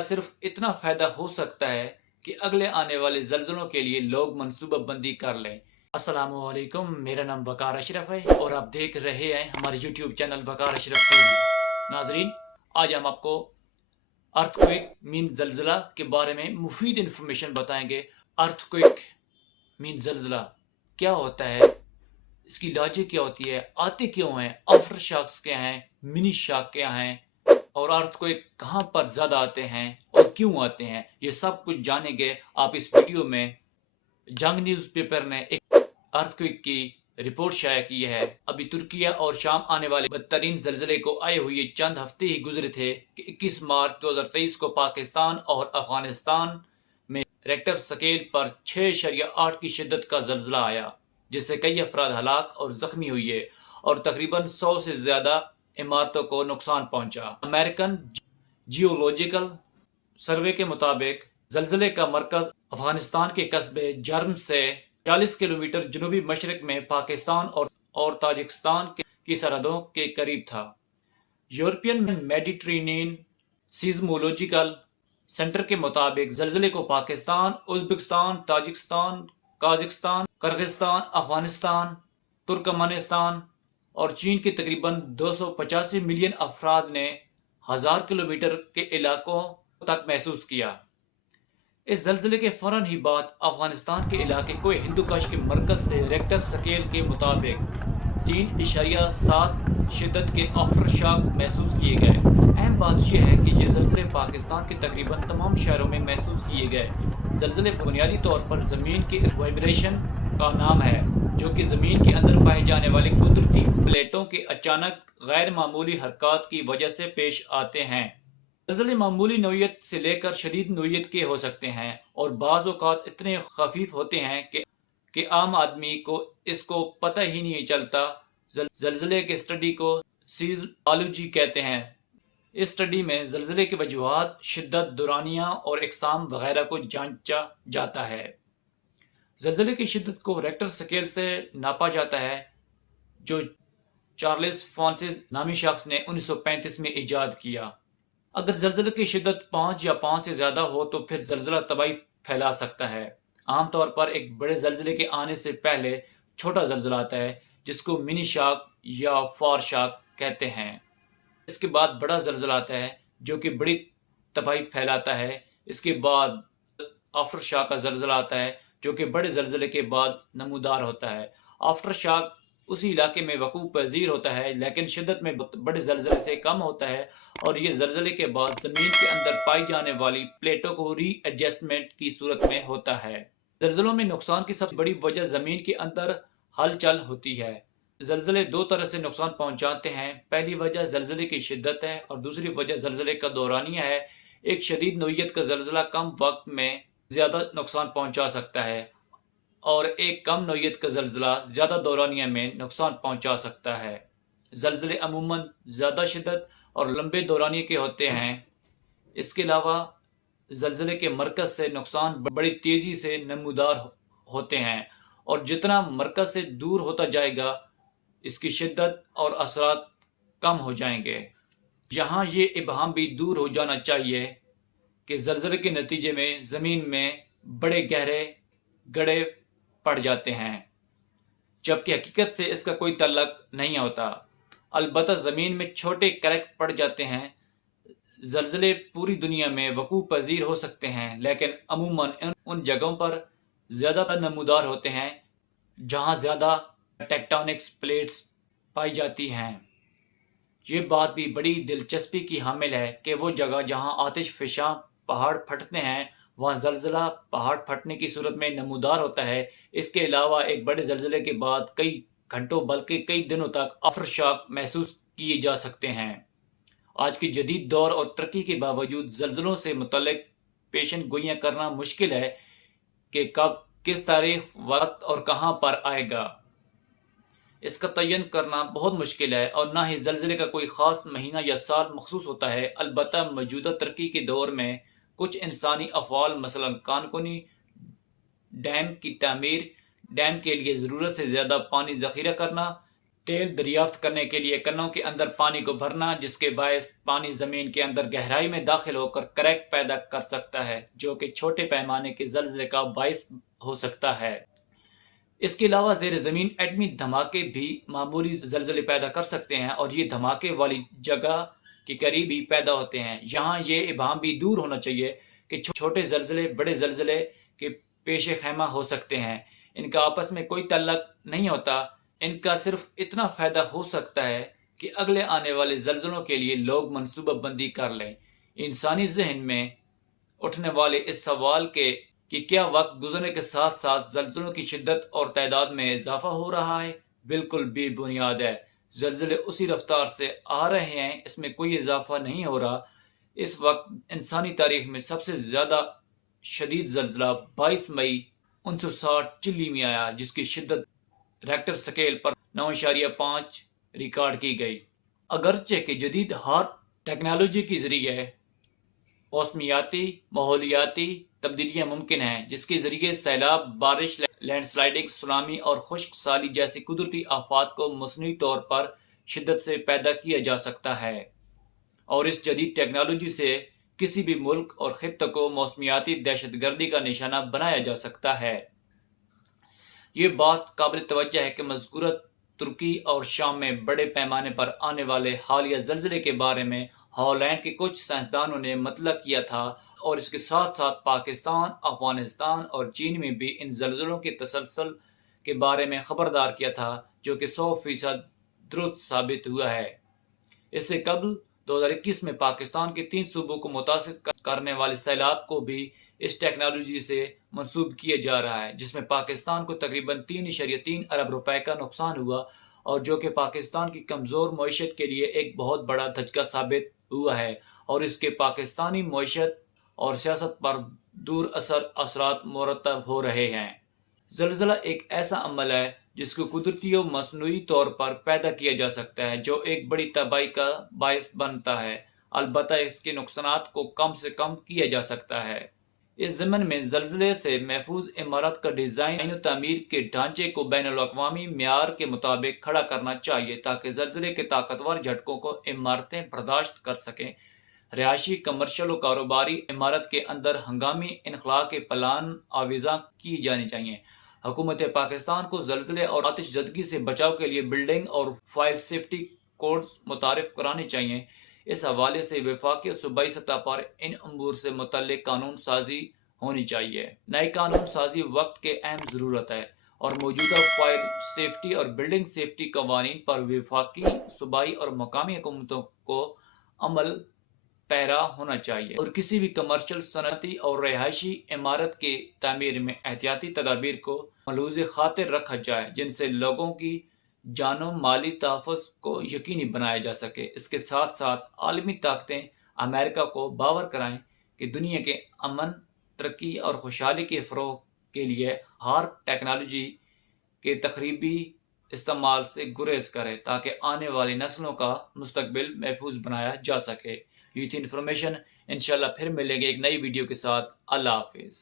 کا सिर्फ इतना फायदा हो सकता है कि अगले आने वाले जल्जलों के लिए लोग मनसूबा बंदी कर लें। अस्सलामुअलैकुम, मेरा नाम वकार अशरफ है और आप देख रहे हैं हमारे यूट्यूब चैनल वकार अशरफ टीवी। नाजरीन, आज हम आपको अर्थक्वेक मीन जल्जला के बारे में मुफीद इंफॉर्मेशन बताएंगे। अर्थक्वेक मीन जल्जला क्या होता है, इसकी लॉजिक क्या होती है, आते क्यों हैं, आफ्टर शॉक्स क्या हैं, मिनी शॉक क्या हैं, और अर्थक्वेक कहां पर ज्यादा आते हैं और क्यों आते हैं, ये सब कुछ जानेंगे आप इस वीडियो में। जंग न्यूज़पेपर ने एक अर्थक्वेक की रिपोर्ट शाया की है। अभी तुर्किया और शाम आने वाले बदतरीन जल्जले को आए हुए चंद हफ्ते ही गुजरे थे कि 21 मार्च 2023 को पाकिस्तान और अफगानिस्तान में रेक्टर स्केल पर 6.8 की शिद्दत का जल्जला आया, जिससे कई अफराद हलाक और जख्मी हुए और तकरीबन 100 से ज्यादा इमारतों को नुकसान पहुंचा। अमेरिकन जियोलॉजिकल सर्वे के मुताबिक जल्जले का मरकज अफगानिस्तान के कस्बे जर्म से 40 किलोमीटर जनूबी मशरक में पाकिस्तान और ताजिकिस्तान की सरहदों के करीब था। यूरोपियन मेडिट्रेनियन सीज़मोलॉजिकल सेंटर के मुताबिक जल्जले को Pakistan, Uzbekistan, Tajikistan, Kazakhstan, Kyrgyzstan, Afghanistan, Turkmenistan और चीन के तकरीबन 285 मिलियन अफराद ने 1000 किलोमीटर के इलाकों तक महसूस किया। इस जल्जले के फौरन ही बाद अफगानिस्तान के इलाके कोई हिंदुकश के मरकज से रेक्टर स्केल के मुताबिक 3.7 शिद्दत के आफ्टर शॉक महसूस किए गए। अहम बात यह है कि ये जल्जले पाकिस्तान के तकरीबन तमाम शहरों में महसूस किए गए। जल्जले बुनियादी तौर पर ज़मीन के वाइब्रेशन का नाम है, जो कि ज़मीन के अंदर पाए जाने वाले कुदरती प्लेटों के अचानक गैर मामूली हरकत की वजह से पेश आते हैं। जल्जले मामूली नौयत से लेकर शदीद नौयत के हो सकते हैं और बाज़ औक़ात इतने खफीफ होते हैं कि आम आदमी को इसको पता ही नहीं चलता। जल्जले के स्टडी को सीज़मोलॉजी कहते हैं। इस स्टडी में जल्जले की वजूहात, शिद्दत, दौरानिया और इकसाम वगैरह को जांचा जाता है। जल्जले की शिद्दत को रेक्टर स्केल से नापा जाता है, जो चार्ल्स फ्रांसिस नामी शख्स ने 1935 में ईजाद किया। अगर जल्जले की शिद्दत 5 या 5 से ज्यादा हो तो फिर जल्जला तबाही फैला सकता है। आमतौर पर एक बड़े जल्जले के आने से पहले छोटा जल्जला आता है, जिसको मिनी शॉक या फॉर शॉक कहते हैं। इसके बाद बड़ा जल्जला आता है, जो कि बड़ी तबाही फैलाता है। इसके बाद आफ्टर शॉक का जल्जला आता है, जो कि बड़े जल्जले के बाद नमूदार होता है। आफ्टर शॉक उसी इलाके में वकूअ पजीर होता है, लेकिन शिद्दत में बड़े जल्जले से कम होता है, और ये जल्जले के बाद जमीन के अंदर पाई जाने वाली प्लेटों को रीएडजस्टमेंट की सूरत में होता है। जल्जलों में नुकसान की सबसे बड़ी वजह जमीन के अंदर हलचल होती है। जल्जले दो तरह से नुकसान पहुंचाते हैं। पहली वजह जल्जले की शिद्दत है और दूसरी वजह जल्जले का दौरानिया है। एक शदीद नौयत का जल्जला कम वक्त में ज्यादा नुकसान पहुंचा सकता है और एक कम नौयत का जल्जला ज्यादा दौरानिया में नुकसान पहुंचा सकता है। जल्जले अमूमन ज्यादा शिद्दत और लंबे दौरानिये के होते हैं। इसके अलावा जल्जले के मरकज से नुकसान बड़ी तेजी से नमूदार होते हैं, और जितना मरकज से दूर होता जाएगा इसकी शिद्दत और असरात कम हो जाएंगे। यहाँ ये इबहम भी दूर हो जाना चाहिए कि जल्जले के नतीजे में ज़मीन में बड़े गहरे गड्ढे पड़ जाते हैं, जबकि हकीकत से इसका कोई तल्लक नहीं होता। अलबत्ता ज़मीन में छोटे क्रैक पड़ जाते हैं। जल्जले पूरी दुनिया में वकूअ पजीर हो सकते हैं, लेकिन अमूमन उन जगहों पर ज़्यादा नमूदार होते हैं जहाँ ज़्यादा टेक्टोनिक प्लेट्स पाई जाती हैं। ये बात भी बड़ी दिलचस्पी की हामिल है कि वो जगह जहाँ आतिश फ़िशां पहाड़ फटते हैं, वहाँ जल्जला पहाड़ फटने की सूरत में नमूदार होता है। इसके अलावा एक बड़े जल्जले के बाद कई घंटों बल्कि कई दिनों तक आफ्टर शॉक महसूस किए जा सकते हैं। आज की जदीद दौर और तरक्की के बावजूद जल्जलों से मुतल्लिक पेशन गोइयाँ करना मुश्किल है कि कब, किस तारीख, वक्त और कहाँ पर आएगा। इसका तयन करना बहुत मुश्किल है और ना ही जल्जले का कोई ख़ास महीना या साल मखसूस होता है। अलबत्ता मौजूदा तरक्की के दौर में कुछ इंसानी अफ़आल, मसलन कानकुनी डैम की तामीर, डैम के लिए ज़रूरत से ज़्यादा पानी ज़ख़ीरा करना, تیل دریافت کرنے کے لیے کنوں کے اندر پانی کو بھرنا، جس کے باعث پانی زمین کے اندر گہرائی میں داخل ہو کر کریک پیدا کر سکتا ہے، جو کہ چھوٹے پیمانے کے زلزلے کا باعث ہو سکتا ہے۔ اس کے علاوہ زیر زمین ایٹمی دھماکے بھی معمولی زلزلے پیدا کر سکتے ہیں، اور یہ دھماکے والی جگہ کے قریب ہی پیدا ہوتے ہیں۔ یہاں یہ ابہام بھی دور ہونا چاہیے کہ چھوٹے زلزلے بڑے زلزلے کے پیش خیمہ ہو سکتے ہیں۔ ان کا آپس میں کوئی تعلق نہیں ہوتا۔ ان کا صرف اتنا فائدہ ہو سکتا ہے کہ اگلے آنے والے زلزلوں کے لیے لوگ منصوبہ بندی کر لیں۔ انسانی ذہن میں اٹھنے والے اس سوال کے کہ کیا وقت گزرنے کے ساتھ ساتھ زلزلوں کی شدت اور تعداد میں اضافہ ہو رہا ہے، بالکل بے بنیاد ہے۔ زلزلے اسی رفتار سے آ رہے ہیں، اس میں کوئی اضافہ نہیں ہو رہا۔ اس وقت انسانی تاریخ میں سب سے زیادہ شدید زلزلہ 22 مئی 1960 چلی میں آیا، جس کی شدت ریکٹر سکیل پر 9.5 ریکارڈ کی گئی۔ اگرچہ کہ جدید ہارڈ ٹیکنالوجی کے ذریعے موسمیاتی ماحولیاتی تبدیلیاں ممکن ہیں، جس کے ذریعے سیلاب، بارش، لینڈ سلائڈنگ، سونامی اور خشک سالی جیسی قدرتی آفات کو مصنوعی طور پر شدت سے پیدا کیا جا سکتا ہے، اور اس جدید ٹیکنالوجی سے کسی بھی ملک اور خطے کو موسمیاتی دہشت گردی کا نشانہ بنایا جا سکتا ہے۔ یہ بات قابل توجہ ہے کہ مذکورہ ترکی اور شام میں بڑے پیمانے پر آنے والے حالیہ زلزلے کے بارے میں ہالینڈ کے کچھ سائنسدانوں نے مطلع کیا تھا، اور اس کے ساتھ ساتھ پاکستان، افغانستان اور چین میں بھی ان زلزلوں کے تسلسل کے بارے میں خبردار کیا تھا، جو کہ 100% درست ثابت ہوا ہے۔ اس سے قبل 2021 میں پاکستان کے 3 صوبوں کو متاثر کرنے والے سیلاب کو بھی اس ٹیکنالوجی سے منسوب کیا جا رہا ہے، جس میں پاکستان کو تقریباً 3.3 ارب روپے کا نقصان ہوا، اور جو کہ پاکستان کی کمزور معیشت کے لیے ایک بہت بڑا دھچکا ثابت ہوا ہے، اور اس کے پاکستانی معیشت اور سیاست پر دور اثرات مرتب ہو رہے ہیں۔ زلزلہ ایک ایسا عمل ہے جس کو قدرتی و مصنوعی طور پر پیدا کیا جا سکتا ہے، جو ایک بڑی تباہی کا باعث بنتا ہے۔ البتہ اس کے نقصانات کو کم سے کم کیا جا سکتا ہے۔ اس ضمن میں زلزلے سے محفوظ عمارت کا ڈیزائن و تعمیر کے ڈھانچے کو بین الاقوامی معیار کے مطابق کھڑا کرنا چاہیے، تاکہ زلزلے کے طاقتور جھٹکوں کو عمارتیں برداشت کر سکیں۔ رہائشی، کمرشل و کاروباری عمارت کے اندر ہنگامی انخلاء کے پلان آویزاں کی جانی چاہیے۔ حکومت پاکستان کو زلزلے اور آتش زدگی سے بچاؤ کے لیے بلڈنگ اور فائر سیفٹی کوڈز متعارف کرانے چاہیے۔ اس حوالے سے وفاقی اور صوبائی سطح پر ان امور سے متعلق قانون سازی ہونی چاہیے۔ نئی قانون سازی وقت کے اہم ضرورت ہے، اور موجودہ فائر سیفٹی اور بلڈنگ سیفٹی قوانین پر وفاقی، صوبائی اور مقامی حکومتوں کو عمل پیرا ہونا چاہیے، اور کسی بھی کمرشل، صنعتی اور رہائشی عمارت کی تعمیر میں احتیاطی تدابیر کو ملحوظ خاطر رکھا جائے، جن سے لوگوں کی جان و مالی تحفظ کو یقینی بنایا جا سکے۔ اس کے ساتھ ساتھ عالمی طاقتیں امریکہ کو باور کرائیں کہ دنیا کے امن، ترقی اور خوشحالی کے فروغ کے لیے ہارڈ ٹیکنالوجی کے تخریبی استعمال سے گریز کرے، تاکہ آنے والی نسلوں کا مستقبل محفوظ بنایا جا سکے۔ یہ تھی انفارمیشن۔ انشاءاللہ پھر ملیں گے ایک نئی ویڈیو کے ساتھ۔ اللہ حافظ۔